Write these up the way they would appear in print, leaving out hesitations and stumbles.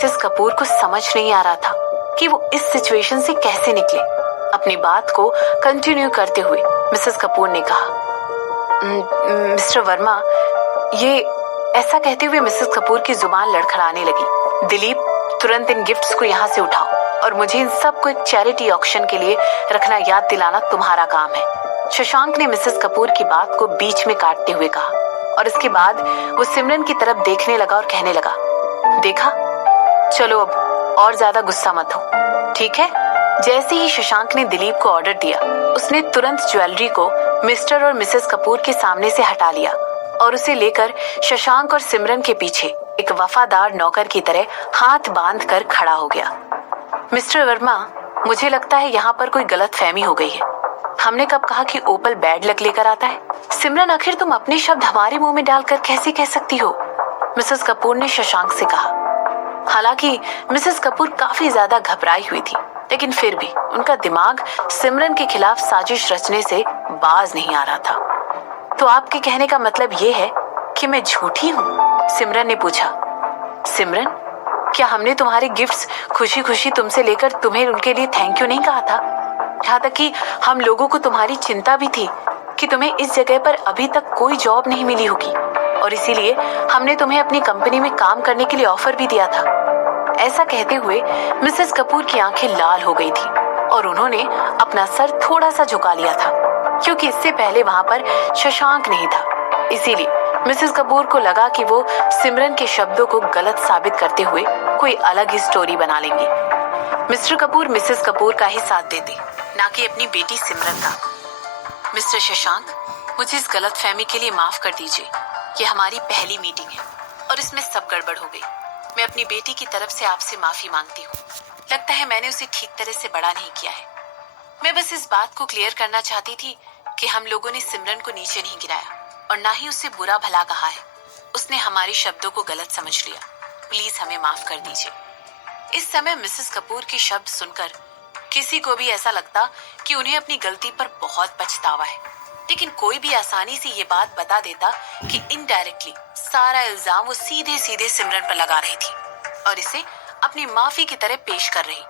Mrs Kapoor को समझ नहीं आ रहा था कि वो इस सिचुएशन से कैसे निकले। अपनी बात को कंटिन्यू करते हुए मिसेस कपूर ने कहा, मिस्टर वर्मा, ये ऐसा कहते हुए मिसेस कपूर की जुबान लड़खड़ाने लगी। दिलीप, तुरंत इन गिफ्ट्स को यहाँ से उठाओ और मुझे इन सब को एक चैरिटी ऑक्शन के लिए रखना याद दिलाना तुम्हारा काम है। शशांक ने मिसेस कपूर की बात को बीच में काटते हुए कहा और इसके बाद वो सिमरन की तरफ देखने लगा और कहने लगा, देखा, चलो अब और ज्यादा गुस्सा मत हो, ठीक है। जैसे ही शशांक ने दिलीप को ऑर्डर दिया, उसने तुरंत ज्वेलरी को मिस्टर और मिसेस कपूर के सामने से हटा लिया और उसे लेकर शशांक और सिमरन के पीछे एक वफादार नौकर की तरह हाथ बांध कर खड़ा हो गया। मिस्टर वर्मा, मुझे लगता है यहाँ पर कोई गलत फहमी हो गई है। हमने कब कहा कि ओपल बैड लक लेकर आता है? सिमरन, आखिर तुम अपने शब्द हमारे मुंह में डालकर कैसे कह सकती हो? मिसेस कपूर ने शशांक से कहा। हालांकि मिसेस कपूर काफी ज्यादा घबराई हुई थी, लेकिन फिर भी उनका दिमाग सिमरन के खिलाफ साजिश रचने से बाज नहीं आ रहा था। तो आपके कहने का मतलब ये है कि मैं झूठी हूँ? सिमरन ने पूछा। सिमरन, क्या हमने तुम्हारे गिफ्ट्स खुशी खुशी तुमसे लेकर तुम्हें उनके लिए थैंक यू नहीं कहा था? यहाँ तक कि हम लोगों को तुम्हारी चिंता भी थी कि तुम्हें इस जगह पर अभी तक कोई जॉब नहीं मिली होगी और इसीलिए हमने तुम्हें अपनी कंपनी में काम करने के लिए ऑफर भी दिया था। ऐसा कहते हुए मिसेस कपूर की आंखें लाल हो गई थी और उन्होंने अपना सर थोड़ा सा झुका लिया था, क्योंकि इससे पहले वहां पर शशांक नहीं था। इसीलिए मिसेस कपूर को लगा कि वो सिमरन के शब्दों को गलत साबित करते हुए कोई अलग ही स्टोरी बना लेंगे। मिस्टर कपूर मिसेस कपूर का ही साथ देते, ना कि अपनी बेटी सिमरन का। मिस्टर शशांक, मुझे इस गलत फहमी के लिए माफ कर दीजिए। ये हमारी पहली मीटिंग है और इसमें सब गड़बड़ हो गई। मैं अपनी बेटी की तरफ से आपसे माफी मांगती हूँ। लगता है मैंने उसे ठीक तरह से बड़ा नहीं किया है। मैं बस इस बात को क्लियर करना चाहती थी कि हम लोगों ने सिमरन को नीचे नहीं गिराया और ना ही उससे बुरा भला कहा है। उसने हमारे शब्दों को गलत समझ लिया। प्लीज हमें माफ कर दीजिए। इस समय मिसेस कपूर के शब्द सुनकर किसी को भी ऐसा लगता कि उन्हें अपनी गलती पर बहुत पछतावा है, लेकिन कोई भी आसानी से ये बात बता देता कि इनडायरेक्टली सारा इल्जाम वो सीधे सीधे सिमरन पर लगा रही थी और इसे अपनी माफी की तरह पेश कर रही।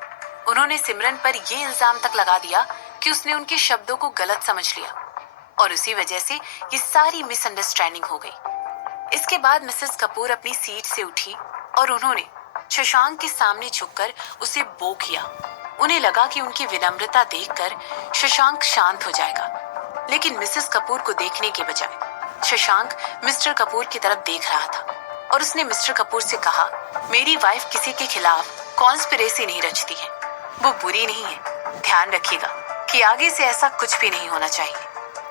उन्होंने सिमरन पर ये इल्जाम तक लगा दिया कि उसने उनके शब्दों को गलत समझ लिया और उसी वजह से ये सारी मिसअंडरस्टैंडिंग हो गई। इसके बाद मिसेस कपूर अपनी सीट से उठी और उन्होंने शशांक के सामने झुककर उसे बो किया। उन्हें लगा कि उनकी विनम्रता देखकर शशांक शांत हो जाएगा, लेकिन मिसेस कपूर को देखने के बजाय शशांक मिस्टर कपूर की तरफ देख रहा था और उसने मिस्टर कपूर से कहा, मेरी वाइफ किसी के खिलाफ कॉन्स्पिरेसी नहीं रचती है। वो बुरी नहीं है। ध्यान रखिएगा कि आगे से ऐसा कुछ भी नहीं होना चाहिए,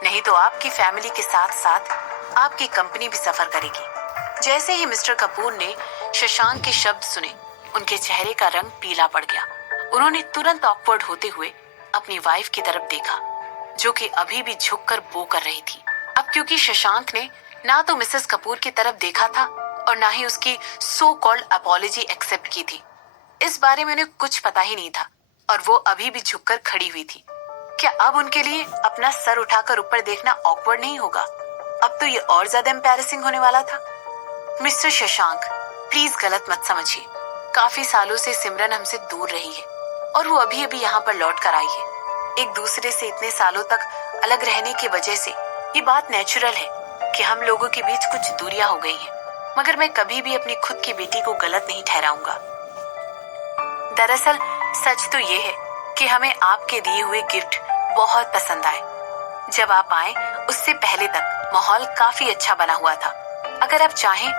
नहीं तो आपकी फैमिली के साथ साथ आपकी कंपनी भी सफर करेगी। जैसे ही मिस्टर कपूर ने शशांक के शब्द सुने, उनके चेहरे का रंग पीला पड़ गया। उन्होंने तुरंत ऑकवर्ड होते हुए अपनी वाइफ की तरफ देखा, जो कि अभी भी झुककर बो कर रही थी। अब क्योंकि शशांक ने ना तो मिसेस कपूर की तरफ देखा था और ना ही उसकी सो कॉल्ड अपॉलजी एक्सेप्ट की थी, इस बारे में उन्हें कुछ पता ही नहीं था और वो अभी भी झुककर खड़ी हुई थी। क्या अब उनके लिए अपना सर उठाकर ऊपर देखना ऑकवर्ड नहीं होगा? अब तो ये और ज्यादा एम्बैरेसिंग होने वाला था। मिस्टर शशांक, प्लीज गलत मत समझिए। काफी सालों से सिमरन हमसे दूर रही है और वो अभी अभी यहाँ पर लौट कर आई है। एक दूसरे से इतने सालों तक अलग रहने की वजह से ये बात नेचुरल है कि हम लोगों के बीच कुछ दूरियां हो गई हैं, मगर मैं कभी भी अपनी खुद की बेटी को गलत नहीं ठहराऊंगा। दरअसल सच तो ये है कि हमें आपके दिए हुए गिफ्ट बहुत पसंद आए। जब आप आए उससे पहले तक माहौल काफी अच्छा बना हुआ था। अगर आप चाहें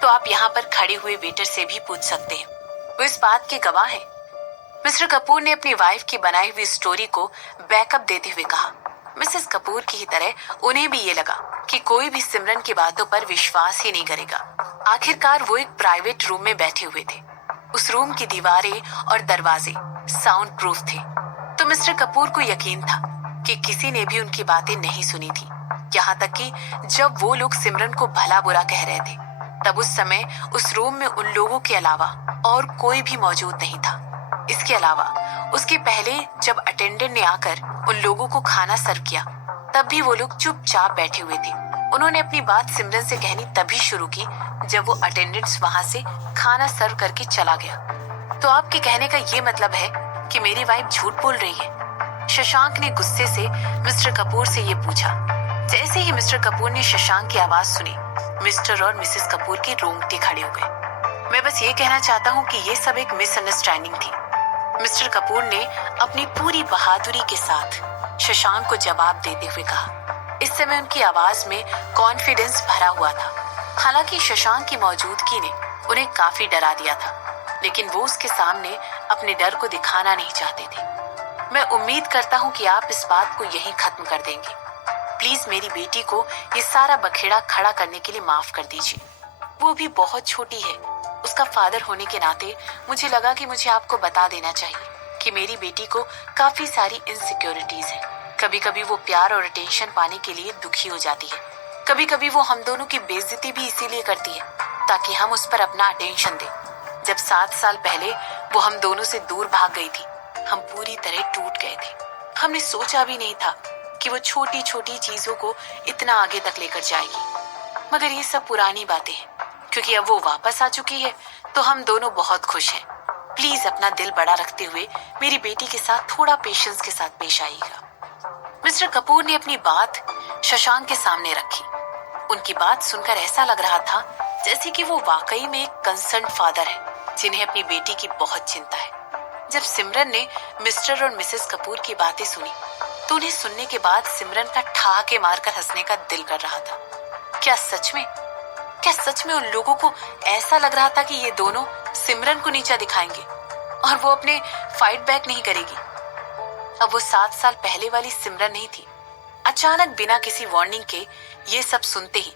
तो आप यहाँ पर खड़े हुए वेटर से भी पूछ सकते हैं, वो इस बात के गवाह हैं। मिस्टर कपूर ने अपनी वाइफ की बनाई हुई स्टोरी को बैकअप देते हुए कहा। मिसेस कपूर की ही तरह उन्हें भी ये लगा कि कोई भी सिमरन की बातों पर विश्वास ही नहीं करेगा। आखिरकार वो एक प्राइवेट रूम में बैठे हुए थे। उस रूम की दीवारें और दरवाजे साउंड प्रूफ थे, तो मिस्टर कपूर को यकीन था कि किसी ने भी उनकी बातें नहीं सुनी थी। यहाँ तक कि जब वो लोग सिमरन को भला बुरा कह रहे थे, तब उस समय उस रूम में उन लोगों के अलावा और कोई भी मौजूद नहीं था। इसके अलावा उसके पहले जब अटेंडेंट ने आकर उन लोगों को खाना सर्व किया, तब भी वो लोग चुपचाप बैठे हुए थे। उन्होंने अपनी बात सिमरन से कहनी तभी शुरू की जब वो अटेंडेंट्स वहां से खाना सर्व करके चला गया। तो आपके कहने का ये मतलब है कि मेरी वाइफ झूठ बोल रही है? शशांक ने गुस्से से मिस्टर कपूर से ये पूछा। जैसे ही मिस्टर कपूर ने शशांक की आवाज सुनी, मिस्टर और मिसेस कपूर के रोंगटे खड़े हो गए। मैं बस ये कहना चाहता हूँ कि ये सब एक मिसअंडरस्टैंडिंग थी, मिस्टर कपूर ने अपनी पूरी बहादुरी के साथ शशांक को जवाब देते हुए कहा। इस समय उनकी आवाज में कॉन्फिडेंस भरा हुआ था। हालांकि शशांक की मौजूदगी ने उन्हें काफी डरा दिया था, लेकिन वो उसके सामने अपने डर को दिखाना नहीं चाहते थे। मैं उम्मीद करता हूँ कि आप इस बात को यहीं खत्म कर देंगे। प्लीज मेरी बेटी को ये सारा बखेड़ा खड़ा करने के लिए माफ कर दीजिए। वो भी बहुत छोटी है। उसका फादर होने के नाते मुझे लगा कि मुझे आपको बता देना चाहिए कि मेरी बेटी को काफी सारी इनसिक्योरिटीज है। कभी कभी वो प्यार और अटेंशन पाने के लिए दुखी हो जाती है। कभी कभी वो हम दोनों की बेइज्जती भी इसीलिए करती है ताकि हम उस पर अपना अटेंशन दें। जब 7 साल पहले वो हम दोनों से दूर भाग गई थी, हम पूरी तरह टूट गए थे। हमने सोचा भी नहीं था कि वो छोटी छोटी चीजों को इतना आगे तक लेकर जाएगी। मगर ये सब पुरानी बातें हैं, क्योंकि अब वो वापस आ चुकी है तो हम दोनों बहुत खुश हैं। प्लीज अपना दिल बड़ा रखते हुए मेरी बेटी के साथ थोड़ा पेशेंस के साथ पेश आइएगा। मिस्टर कपूर ने अपनी बात शशांक के सामने रखी। उनकी बात सुनकर ऐसा लग रहा था जैसे कि वो वाकई में एक कंसर्न फादर है जिन्हें अपनी बेटी की बहुत चिंता है। जब सिमरन ने मिस्टर और मिसेस कपूर की बातें सुनी तो उन्हें सुनने के बाद सिमरन का ठहाके मारकर हंसने का दिल कर रहा था। क्या सच में उन लोगों को ऐसा लग रहा था कि ये दोनों सिमरन को नीचा दिखाएंगे और वो अपने फाइट बैक नहीं करेगी? अब वो 7 साल पहले वाली सिमरन नहीं थी। अचानक बिना किसी वार्निंग के ये सब सुनते ही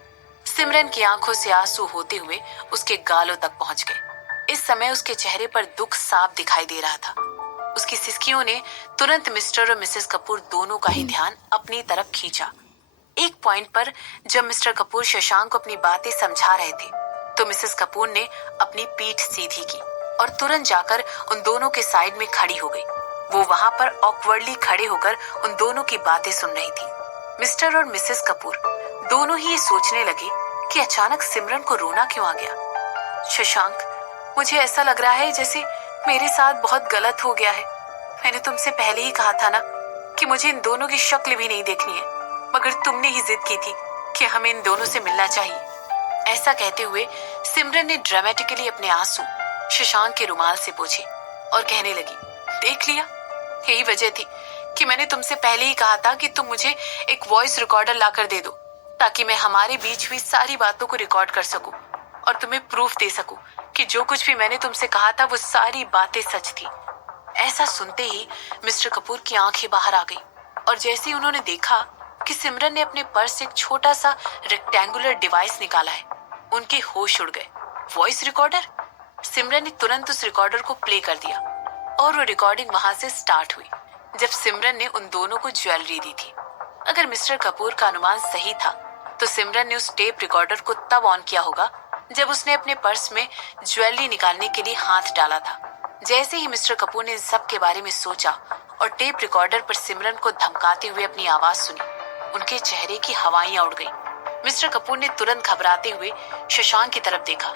सिमरन की आंखों से आंसू होते हुए उसके गालों तक पहुंच गए। इस समय उसके चेहरे पर दुख साफ दिखाई दे रहा था। उसकी सिसकियों ने तुरंत मिस्टर और मिसेस कपूर दोनों का ही ध्यान अपनी तरफ खींचा। एक पॉइंट पर जब मिस्टर कपूर शशांक को अपनी बातें समझा रहे थे तो मिसेस कपूर ने अपनी पीठ सीधी की और तुरंत जाकर उन दोनों के साइड में खड़ी हो गई। वो वहां पर ऑकवर्डली खड़े होकर उन दोनों की बातें सुन रही थी। मिस्टर और मिसेस कपूर दोनों ही ये सोचने लगे कि अचानक सिमरन को रोना क्यों आ गया। शशांक, मुझे ऐसा लग रहा है जैसे मेरे साथ बहुत गलत हो गया है। मैंने तुमसे पहले ही कहा था ना कि मुझे इन दोनों की शक्ल भी नहीं देखनी है, मगर तुमने ही जिद की थी कि हमें इन दोनों से मिलना चाहिए। ऐसा कहते हुए सिमरन ने ड्रामेटिकली अपने आंसू शशांक के रुमाल से पोंछे और कहने लगी, देख लिया, यही वजह थी कि मैंने तुमसे पहले ही कहा था कि तुम मुझे एक वॉइस रिकॉर्डर लाकर दे दो ताकि मैं हमारे बीच हुई सारी बातों को रिकॉर्ड कर सकूं और तुम्हें प्रूफ दे सकूं कि जो कुछ भी मैंने तुमसे कहा था वो सारी बातें सच थी। ऐसा सुनते ही मिस्टर कपूर की आंखें बाहर आ गई और जैसे ही उन्होंने देखा कि सिमरन ने अपने पर्स से एक छोटा सा रेक्टेंगुलर डिवाइस निकाला है, उनके होश उड़ गए। Voice recorder? सिमरन ने तुरंत उस रिकॉर्डर को प्ले कर दिया और वो रिकॉर्डिंग वहां से स्टार्ट हुई जब सिमरन ने उन दोनों को ज्वेलरी दी थी। अगर मिस्टर कपूर का अनुमान सही था तो सिमरन ने उस टेप रिकॉर्डर को तब ऑन किया होगा जब उसने अपने पर्स में ज्वेलरी निकालने के लिए हाथ डाला था। जैसे ही मिस्टर कपूर ने इन सब के बारे में सोचा और टेप रिकॉर्डर पर सिमरन को धमकाते हुए अपनी आवाज सुनी, उनके चेहरे की हवाइयां उड़ गईं। मिस्टर कपूर ने तुरंत घबराते हुए शशांक की तरफ देखा।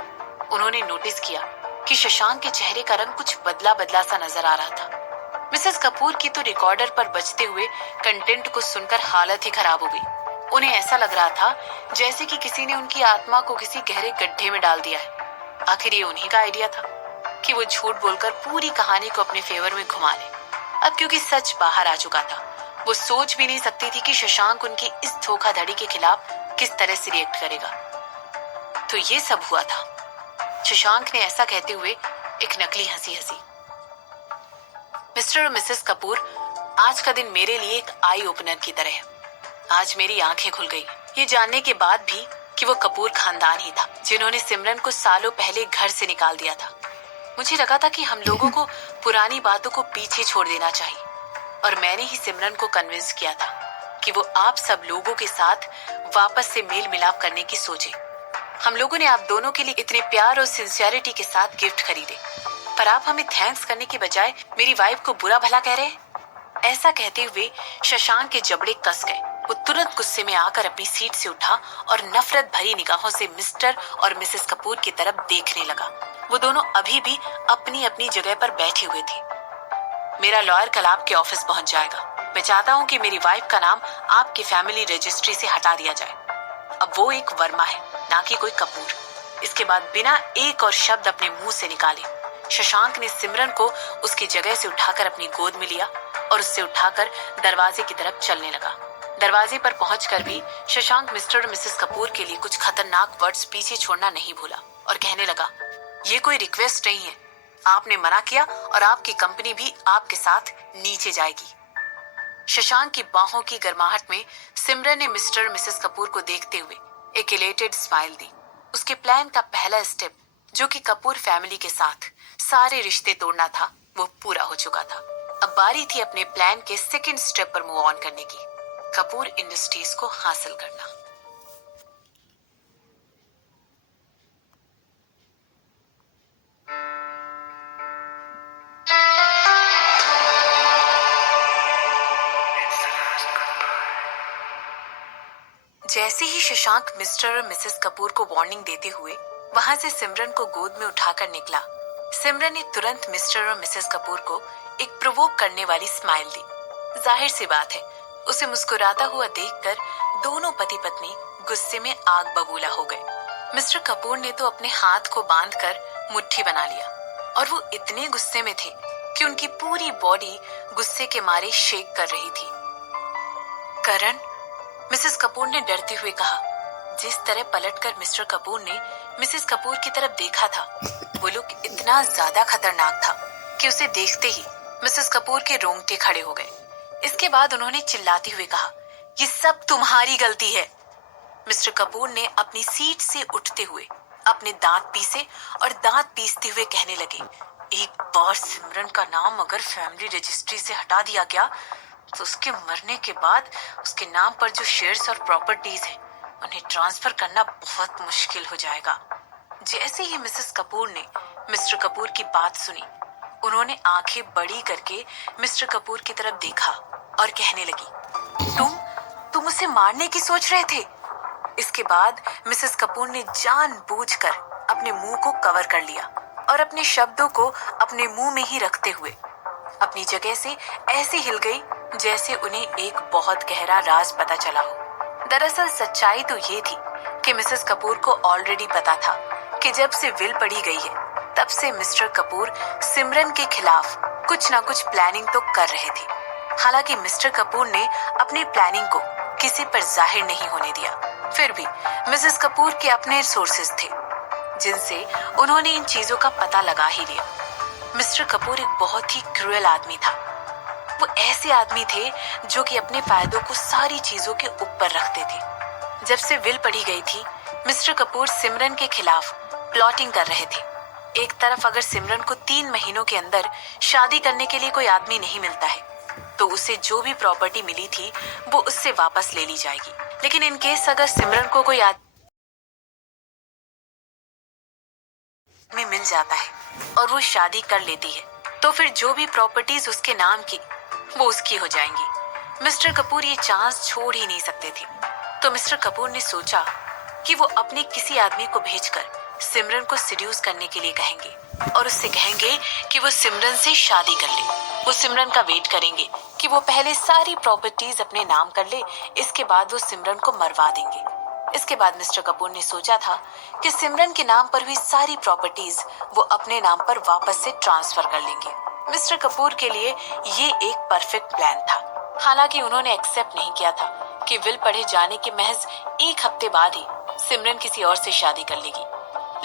उन्होंने नोटिस किया कि शशांक के चेहरे का रंग कुछ बदला बदला सा नजर आ रहा था। मिसेस कपूर की तो रिकॉर्डर पर बजते हुए कंटेंट को सुनकर हालत ही खराब हो गई। उन्हें ऐसा लग रहा था जैसे कि किसी ने उनकी आत्मा को किसी गहरे गड्ढे में डाल दिया है। आखिर ये उन्हीं का आइडिया था कि वो झूठ बोलकर पूरी कहानी को अपने फेवर में घुमा ले। अब क्योंकि सच बाहर आ चुका था, वो सोच भी नहीं सकती थी कि शशांक उनकी इस धोखाधड़ी के खिलाफ किस तरह से रिएक्ट करेगा। तो ये सब हुआ था। शशांक ने ऐसा कहते हुए एक नकली हंसी हंसी। मिस्टर और मिसेस कपूर, आज का दिन मेरे लिए एक आई ओपनर की तरह है। आज मेरी आंखें खुल गई ये जानने के बाद भी कि वो कपूर खानदान ही था जिन्होंने सिमरन को सालों पहले घर से निकाल दिया था। मुझे लगा था कि हम लोगों को पुरानी बातों को पीछे छोड़ देना चाहिए और मैंने ही सिमरन को कन्विंस किया था कि वो आप सब लोगों के साथ वापस से मेल मिलाप करने की सोचे। हम लोगों ने आप दोनों के लिए इतने प्यार और सिंसियरिटी के साथ गिफ्ट खरीदे, पर आप हमें थैंक्स करने के बजाय मेरी वाइफ को बुरा भला कह रहे हैं। ऐसा कहते हुए शशांक के जबड़े कस गए वो तुरंत गुस्से में आकर अपनी सीट से उठा और नफरत भरी निगाहों से मिस्टर और मिसेस कपूर की तरफ देखने लगा। वो दोनों अभी भी अपनी अपनी जगह पर बैठे हुए थे। मेरा लॉयर कल आपके ऑफिस पहुंच जाएगा। मैं चाहता हूं कि मेरी वाइफ का नाम आपकी फैमिली रजिस्ट्री से हटा दिया जाए। अब वो एक वर्मा है, ना कि कोई कपूर। इसके बाद बिना एक और शब्द अपने मुंह से निकाले शशांक ने सिमरन को उसकी जगह से उठाकर अपनी गोद में लिया और उससे उठाकर दरवाजे की तरफ चलने लगा। दरवाजे पर पहुंचकर भी शशांक मिस्टर और मिसेस कपूर के लिए कुछ खतरनाक वर्ड्स पीछे छोड़ना नहीं भूला और कहने लगा, ये कोई रिक्वेस्ट नहीं है। आपने मना किया और आपकी कंपनी भी आपके साथ नीचे जाएगी। शशांक की बाहों की गर्माहट में सिमरन ने मिस्टर और मिसेस कपूर को देखते हुए एक इलेटेड स्माइल दी। उसके प्लान का पहला स्टेप, जो कि कपूर फैमिली के साथ सारे रिश्ते तोड़ना था, वो पूरा हो चुका था। अब बारी थी अपने प्लान के सेकंड स्टेप पर मूव ऑन करने की, कपूर इंडस्ट्रीज को हासिल करना। जैसे ही शशांक मिस्टर और मिसेस कपूर को वार्निंग देते हुए वहां से सिमरन को गोद में उठाकर निकला, सिमरन ने तुरंत मिस्टर और मिसेस कपूर को एक प्रोवोक करने वाली स्माइल दी। जाहिर सी बात है, उसे मुस्कुराता हुआ देखकर दोनों पति पत्नी गुस्से में आग बबूला हो गए। मिस्टर कपूर ने तो अपने हाथ को बांधकर मुट्ठी बना लिया और वो इतने गुस्से में थे कि उनकी पूरी बॉडी गुस्से के मारे शेक कर रही थी। करण, मिसेस कपूर ने डरते हुए कहा। जिस तरह पलटकर मिस्टर कपूर ने मिसेस कपूर की तरफ देखा था, वो लुक इतना ज्यादा खतरनाक था कि उसे देखते ही मिसेस कपूर के रोंगटे खड़े हो गए। इसके बाद उन्होंने चिल्लाते हुए कहा, ये सब तुम्हारी गलती है। मिस्टर कपूर ने अपनी सीट से उठते हुए अपने दांत पीसे और दांत पीसते हुए कहने लगे, एक बार सिमरन का नाम अगर फैमिली रजिस्ट्री से हटा दिया गया तो उसके मरने के बाद उसके नाम पर जो शेयर्स और प्रॉपर्टीज हैं, उन्हें ट्रांसफर करना बहुत मुश्किल हो जाएगा। जैसे ही मिसेस कपूर ने मिस्टर कपूर की बात सुनी, उन्होंने आंखें बड़ी करके मिस्टर कपूर की तरफ देखा और कहने लगी, तुम उसे मारने की सोच रहे थे? इसके बाद मिसेस कपूर ने जानबूझकर अपने मुंह को कवर कर लिया और अपने शब्दों को अपने मुंह में ही रखते हुए अपनी जगह से ऐसे हिल गई जैसे उन्हें एक बहुत गहरा राज पता चला हो। दरअसल सच्चाई तो ये थी कि मिसेस कपूर को ऑलरेडी पता था कि जब से विल पढ़ी गई है, तब से मिस्टर कपूर सिमरन के खिलाफ कुछ ना कुछ प्लानिंग तो कर रहे थे। हालांकि मिस्टर कपूर ने अपनी प्लानिंग को किसी पर जाहिर नहीं होने दिया। फिर भी मिसेस कपूर के अपने सोर्सेज थे जिनसे उन्होंने इन चीजों का पता लगा ही लिया। मिस्टर कपूर एक बहुत ही क्रूएल आदमी था। वो ऐसे आदमी थे जो कि अपने फायदों को सारी चीजों के ऊपर रखते थे। जब से विल पढ़ी गई थी, मिस्टर कपूर सिमरन के खिलाफ प्लॉटिंग कर रहे थे। एक तरफ अगर सिमरन को 3 महीनों के अंदर शादी करने के लिए कोई आदमी नहीं मिलता है, तो उसे जो भी प्रॉपर्टी मिली थी वो उससे वापस ले ली जाएगी। लेकिन इन केस अगर सिमरन को कोई आदमी मिल जाता है और वो शादी कर लेती है, तो फिर जो भी प्रॉपर्टीज उसके नाम की वो उसकी हो जाएंगी। मिस्टर कपूर ये चांस छोड़ ही नहीं सकते थे। तो मिस्टर कपूर ने सोचा कि वो अपने किसी आदमी को भेजकर सिमरन को सीड्यूस करने के लिए कहेंगे और उससे कहेंगे कि वो सिमरन से शादी कर ले। वो सिमरन का वेट करेंगे कि वो पहले सारी प्रॉपर्टीज अपने नाम कर ले, इसके बाद वो सिमरन को मरवा देंगे। इसके बाद मिस्टर कपूर ने सोचा था कि सिमरन के नाम पर हुई सारी प्रॉपर्टीज वो अपने नाम पर वापस से ट्रांसफर कर लेंगे। मिस्टर कपूर के लिए ये एक परफेक्ट प्लान था। हालांकि उन्होंने एक्सेप्ट नहीं किया था कि विल पढ़े जाने के महज 1 हफ्ते बाद ही सिमरन किसी और से शादी कर लेगी।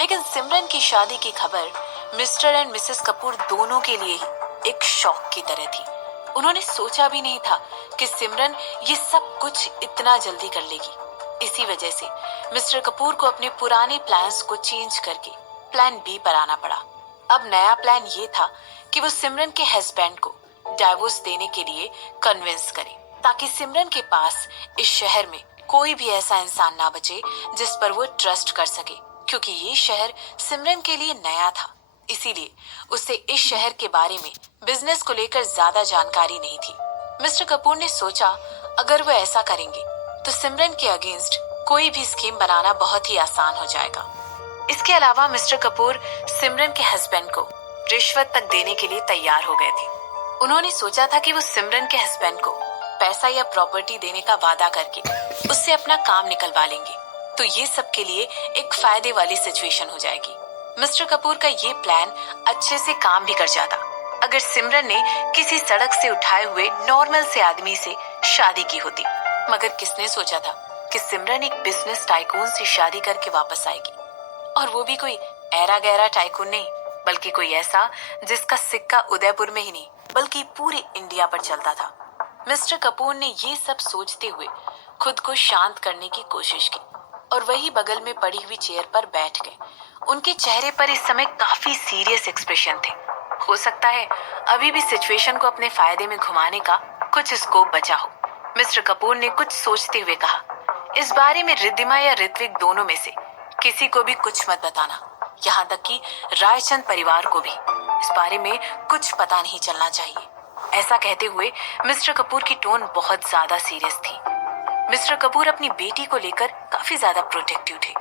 लेकिन सिमरन की शादी की खबर मिस्टर एंड मिसेस कपूर दोनों के लिए ही एक शॉक की तरह थी। उन्होंने सोचा भी नहीं था कि सिमरन ये सब कुछ इतना जल्दी कर लेगी। इसी वजह से मिस्टर कपूर को अपने पुराने प्लान्स को चेंज करके प्लान बी पर आना पड़ा। अब नया प्लान ये था कि वो सिमरन के हस्बैंड को डाइवोर्स देने के लिए कन्विंस करे, ताकि सिमरन के पास इस शहर में कोई भी ऐसा इंसान ना बचे जिस पर वो ट्रस्ट कर सके, क्योंकि ये शहर सिमरन के लिए नया था। इसीलिए उसे इस शहर के बारे में बिजनेस को लेकर ज्यादा जानकारी नहीं थी। मिस्टर कपूर ने सोचा अगर वो ऐसा करेंगे तो सिमरन के अगेंस्ट कोई भी स्कीम बनाना बहुत ही आसान हो जाएगा। इसके अलावा मिस्टर कपूर सिमरन के हस्बैंड को रिश्वत तक देने के लिए तैयार हो गए थे। उन्होंने सोचा था कि वो सिमरन के हस्बैंड को पैसा या प्रॉपर्टी देने का वादा करके उससे अपना काम निकलवा लेंगे, तो ये सबके लिए एक फायदे वाली सिचुएशन हो जाएगी। मिस्टर कपूर का ये प्लान अच्छे से काम भी कर जाता अगर सिमरन ने किसी सड़क से उठाए हुए नॉर्मल से आदमी से शादी की होती। मगर किसने सोचा था कि सिमरन एक बिजनेस टाइकून से शादी करके वापस आएगी, और वो भी कोई ऐरा गैरा टाइकून नहीं, बल्कि कोई ऐसा जिसका सिक्का उदयपुर में ही नहीं बल्कि पूरे इंडिया पर चलता था। मिस्टर कपूर ने ये सब सोचते हुए खुद को शांत करने की कोशिश की और वही बगल में पड़ी हुई चेयर पर बैठ गए। उनके चेहरे पर इस समय काफी सीरियस एक्सप्रेशन थे। हो सकता है अभी भी सिचुएशन को अपने फायदे में घुमाने का कुछ स्कोप बचा हो। मिस्टर कपूर ने कुछ सोचते हुए कहा, इस बारे में रिद्धिमा या ऋत्विक दोनों में से किसी को भी कुछ मत बताना, यहाँ तक कि रायचंद परिवार को भी इस बारे में कुछ पता नहीं चलना चाहिए। ऐसा कहते हुए मिस्टर कपूर की टोन बहुत ज्यादा सीरियस थी। मिस्टर कपूर अपनी बेटी को लेकर काफी ज्यादा प्रोटेक्टिव थे।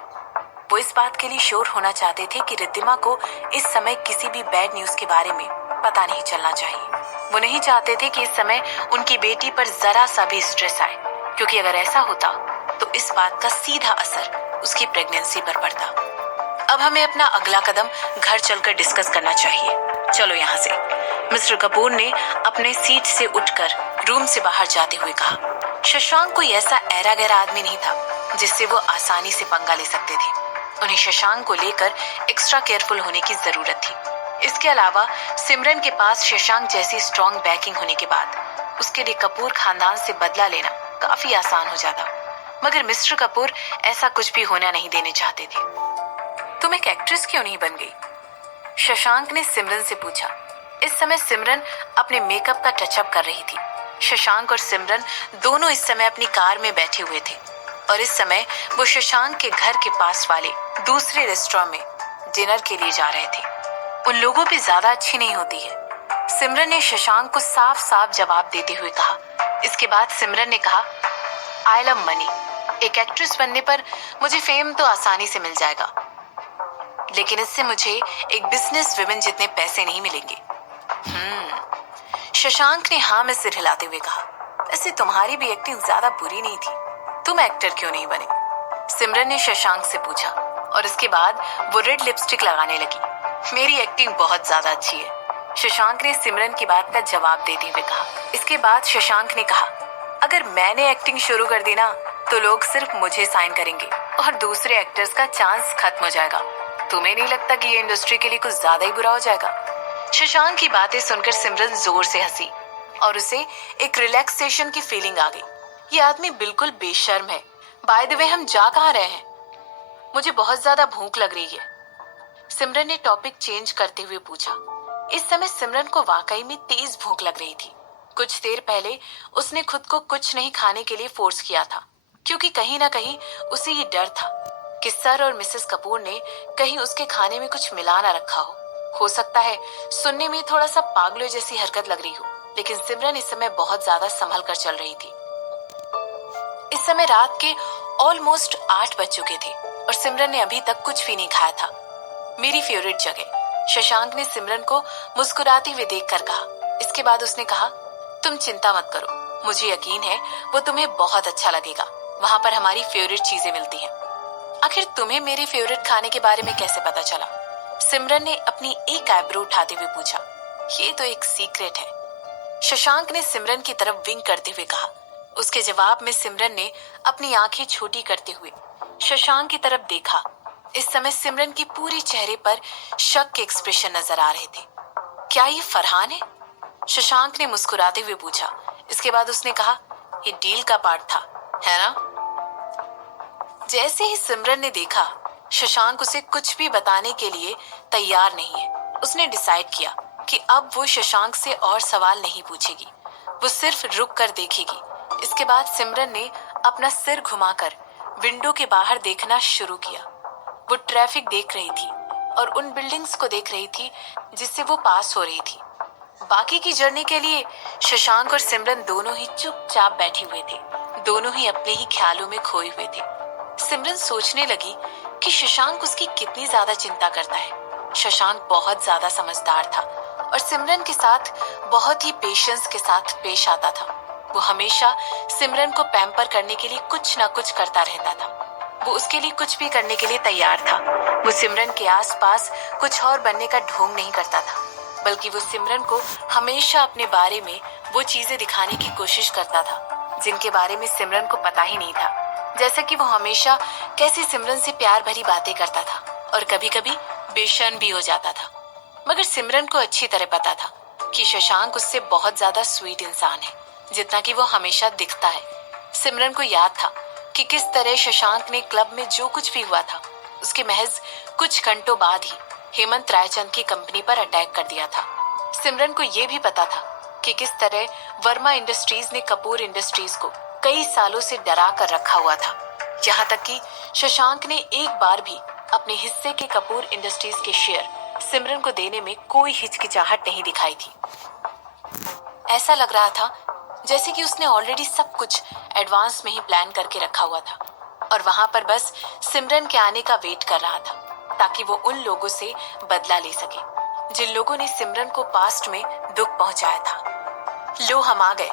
वो इस बात के लिए श्योर होना चाहते थे कि रिद्धिमा को इस समय किसी भी बैड न्यूज के बारे में पता नहीं चलना चाहिए। वो नहीं चाहते थे कि इस समय उनकी बेटी पर जरा सा भी स्ट्रेस आए, क्योंकि अगर ऐसा होता तो इस बात का सीधा असर उसकी प्रेगनेंसी पर पड़ता। अब हमें अपना अगला कदम घर चलकर डिस्कस करना चाहिए। चलो यहाँ से। मिस्टर कपूर ने अपने सीट से उठकर रूम से बाहर जाते हुए कहा। शशांक कोई ऐसा ऐरा गैरा आदमी नहीं था जिससे वो आसानी से पंगा ले सकते थे। उन्हें शशांक को लेकर एक्स्ट्रा केयरफुल होने की जरूरत थी। इसके अलावा सिमरन के पास शशांक जैसी स्ट्रॉन्ग बैकिंग होने के बाद उसके लिए कपूर खानदान से बदला लेना काफी आसान हो जाता। मगर मिस्टर कपूर ऐसा कुछ भी होना नहीं देने चाहते थे। तुम एक एक्ट्रेस क्यों नहीं बन गई? शशांक ने सिमरन से पूछा। इस समय सिमरन अपने मेकअप का टचअप कर रही थी। शशांक और सिमरन दोनों इस समय अपनी कार में बैठे हुए थे और इस समय वो शशांक के घर के पास वाले दूसरे रेस्टोरेंट में डिनर के लिए जा रहे थे। उन लोगों पे ज्यादा अच्छी नहीं होती है, सिमरन ने शशांक को साफ साफ जवाब देते हुए कहा। इसके बाद सिमरन ने कहा, आई लव मनी। एक एक्ट्रेस बनने पर मुझे फेम तो आसानी से मिल जाएगा, लेकिन इससे मुझे एक बिजनेस वुमेन जितने पैसे नहीं मिलेंगे। शशांक ने हाँ में सिर हिलाते हुए कहा, वैसे तुम्हारी भी एक्टिंग ज्यादा बुरी नहीं थी, तुम एक्टर क्यों नहीं बने? सिमरन ने शशांक से पूछा और इसके बाद वो रेड लिपस्टिक लगाने लगी। मेरी एक्टिंग बहुत ज्यादा अच्छी है, शशांक ने सिमरन की बात का जवाब देते हुए कहा। इसके बाद शशांक ने कहा, अगर मैंने एक्टिंग शुरू कर दी ना तो लोग सिर्फ मुझे साइन करेंगे और दूसरे एक्टर्स का चांस खत्म हो जाएगा। तुम्हें नहीं लगता कि ये इंडस्ट्री के लिए कुछ ज्यादा ही बुरा हो जाएगा? शशांक की बातें सुनकर सिमरन जोर से हंसी और उसे एक रिलैक्सेशन की फीलिंग आ गई। ये आदमी बिल्कुल बेशर्म है। बाय द वे, हम जा कहाँ रहे हैं? मुझे बहुत ज्यादा भूख लग रही है, सिमरन ने टॉपिक चेंज करते हुए पूछा। इस समय सिमरन को वाकई में तेज भूख लग रही थी। कुछ देर पहले उसने खुद को कुछ नहीं खाने के लिए फोर्स किया था, क्योंकि कहीं ना कहीं उसे ये डर था कि सर और मिसेस कपूर ने कहीं उसके खाने में कुछ मिला ना रखा हो सकता है सुनने में थोड़ा सा पागलों जैसी हरकत लग रही हो, लेकिन सिमरन इस समय बहुत ज्यादा संभल कर चल रही थी। इस समय रात के ऑलमोस्ट 8 बज चुके थे और सिमरन ने अभी तक कुछ भी नहीं खाया था। मेरी फेवरेट जगह, शशांक ने सिमरन को मुस्कुराते हुए देखकर कहा। इसके बाद उसने कहा, तुम चिंता मत करो, मुझे यकीन है वो तुम्हें बहुत अच्छा लगेगा। वहाँ पर हमारी फेवरेट चीजें मिलती हैं। आखिर तुम्हें मेरे फेवरेट खाने के बारे में कैसे पता चला? सिमरन ने अपनी एक आईब्रो उठाते हुए पूछा। ये तो एक सीक्रेट है, शशांक ने सिमरन की तरफ विंक करते हुए कहा। उसके जवाब में सिमरन ने अपनी आंखें छोटी करते हुए शशांक की तरफ देखा। इस समय सिमरन की पूरी चेहरे पर शक के एक्सप्रेशन नजर आ रहे थे। क्या ये फरहान है? शशांक ने मुस्कुराते हुए पूछा। इसके बाद उसने कहा, ये डील का पार्ट था, है ना? जैसे ही सिमरन ने देखा शशांक उसे कुछ भी बताने के लिए तैयार नहीं है, उसने डिसाइड किया कि अब वो शशांक से और सवाल नहीं पूछेगी, वो सिर्फ रुक कर देखेगी। इसके बाद सिमरन ने अपना सिर घुमाकर विंडो के बाहर देखना शुरू किया। वो ट्रैफिक देख रही थी और उन बिल्डिंग्स को देख रही थी जिससे वो पास हो रही थी। बाकी की जर्नी के लिए शशांक और सिमरन दोनों ही चुपचाप बैठे हुए थे। दोनों ही अपने ही ख्यालों में खोए हुए थे। सिमरन सोचने लगी कि शशांक उसकी कितनी ज्यादा चिंता करता है। शशांक बहुत ज्यादा समझदार था और सिमरन के साथ बहुत ही पेशेंस के साथ पेश आता था। वो हमेशा सिमरन को पैम्पर करने के लिए कुछ ना कुछ करता रहता था। वो उसके लिए कुछ भी करने के लिए तैयार था। वो सिमरन के आसपास कुछ और बनने का ढोंग नहीं करता था, बल्कि वो सिमरन को हमेशा अपने बारे में वो चीजें दिखाने की कोशिश करता था जिनके बारे में सिमरन को पता ही नहीं था। जैसे कि वो हमेशा कैसे सिमरन से प्यार भरी बातें करता था और कभी कभी बेशर्म भी हो जाता था। मगर सिमरन को अच्छी तरह पता था कि शशांक उससे बहुत ज्यादा स्वीट इंसान है जितना कि वो हमेशा दिखता है। सिमरन को याद था कि किस तरह शशांक ने क्लब में जो कुछ भी हुआ था उसके महज कुछ घंटों बाद ही हेमंत रायचंद की कंपनी पर अटैक कर दिया था। सिमरन को यह भी पता था कि किस तरह वर्मा इंडस्ट्रीज ने कपूर इंडस्ट्रीज को कई सालों से डरा कर रखा हुआ था, यहाँ तक कि शशांक ने एक बार भी अपने हिस्से के कपूर इंडस्ट्रीज के शेयर सिमरन को देने में कोई हिचकिचाहट नहीं दिखाई थी। ऐसा लग रहा था जैसे कि उसने ऑलरेडी सब कुछ एडवांस में ही प्लान करके रखा हुआ था और वहां पर बस सिमरन के आने का वेट कर रहा था ताकि वो उन लोगों से बदला ले सके जिन लोगों ने सिमरन को पास्ट में दुख पहुंचाया था। लो हम आ गए,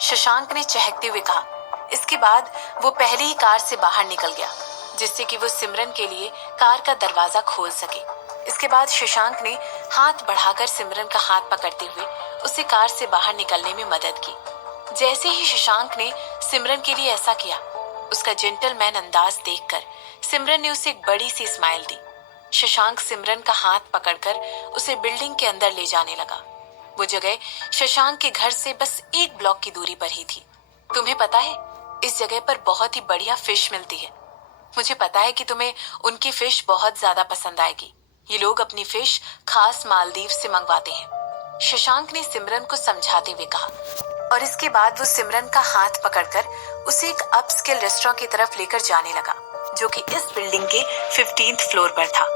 शशांक ने चहकते हुए कहा। इसके बाद वो पहले ही कार से बाहर निकल गया जिससे कि वो सिमरन के लिए कार का दरवाजा खोल सके। इसके बाद शशांक ने हाथ बढ़ाकर सिमरन का हाथ पकड़ते हुए उसे कार से बाहर निकलने में मदद की। जैसे ही शशांक ने सिमरन के लिए ऐसा किया, उसका जेंटलमैन अंदाज देखकर सिमरन ने उसे एक बड़ी सी स्माइल दी। शशांक सिमरन का हाथ पकड़कर उसे बिल्डिंग के अंदर ले जाने लगा। वो जगह शशांक के घर से बस 1 ब्लॉक की दूरी पर ही थी। तुम्हें पता है, इस जगह पर बहुत ही बढ़िया फिश मिलती है। मुझे पता है कि तुम्हें उनकी फिश बहुत ज्यादा पसंद आएगी। ये लोग अपनी फिश खास मालदीव से मंगवाते हैं, शशांक ने सिमरन को समझाते हुए कहा। और इसके बाद वो सिमरन का हाथ पकड़कर उसे एक अपस्केल रेस्टोरेंट की तरफ लेकर जाने लगा जो कि इस बिल्डिंग के 15th फ्लोर पर था।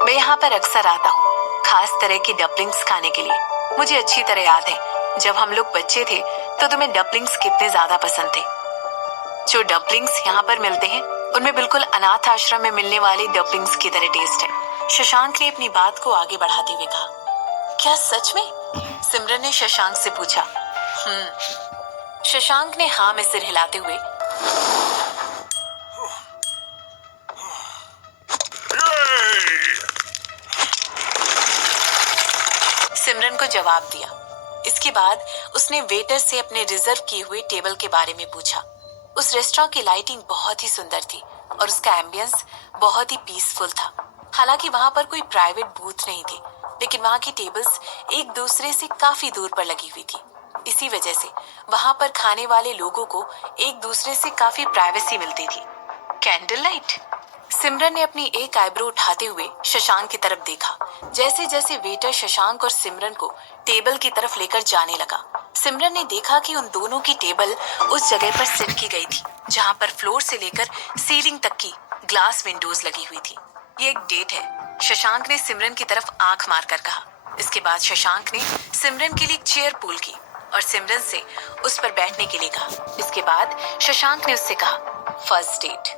मैं यहाँ पर अक्सर आता हूँ खास तरह की डम्पलिंग्स खाने के लिए। मुझे अच्छी तरह याद है जब हम लोग बच्चे थे तो तुम्हें डम्पलिंग्स कितने ज्यादा पसंद थे। जो डम्पलिंग्स यहाँ पर मिलते हैं उनमें बिल्कुल अनाथ आश्रम में मिलने वाले डम्पलिंग्स की तरह टेस्ट है, शशांक ने अपनी बात को आगे बढ़ाते हुए कहा। क्या सच में? सिमरन ने शशांक से पूछा। शशांक ने हाँ में सिर हिलाते हुए सिमरन को जवाब दिया। इसके बाद उसने वेटर से अपने रिजर्व किए हुए टेबल के बारे में पूछा। उस रेस्टोरेंट की लाइटिंग बहुत ही सुंदर थी और उसका एम्बियंस बहुत ही पीसफुल था। हालांकि वहां पर कोई प्राइवेट बूथ नहीं थे, लेकिन वहां की टेबल्स एक दूसरे से काफी दूर पर लगी हुई थी। इसी वजह से वहां पर खाने वाले लोगों को एक दूसरे से काफी प्राइवेसी मिलती थी। Candle light? सिमरन ने अपनी एक आईब्रो उठाते हुए शशांक की तरफ देखा। जैसे जैसे वेटर शशांक और सिमरन को टेबल की तरफ लेकर जाने लगा, सिमरन ने देखा कि उन दोनों की टेबल उस जगह पर सेट की गई थी जहां पर फ्लोर से लेकर सीलिंग तक की ग्लास विंडोज लगी हुई थी। ये एक डेट है, शशांक ने सिमरन की तरफ आंख मारकर कहा। इसके बाद शशांक ने सिमरन के लिए एक चेयर पुल की और सिमरन से उस पर बैठने के लिए कहा। इसके बाद शशांक ने उससे कहा, फर्स्ट डेट।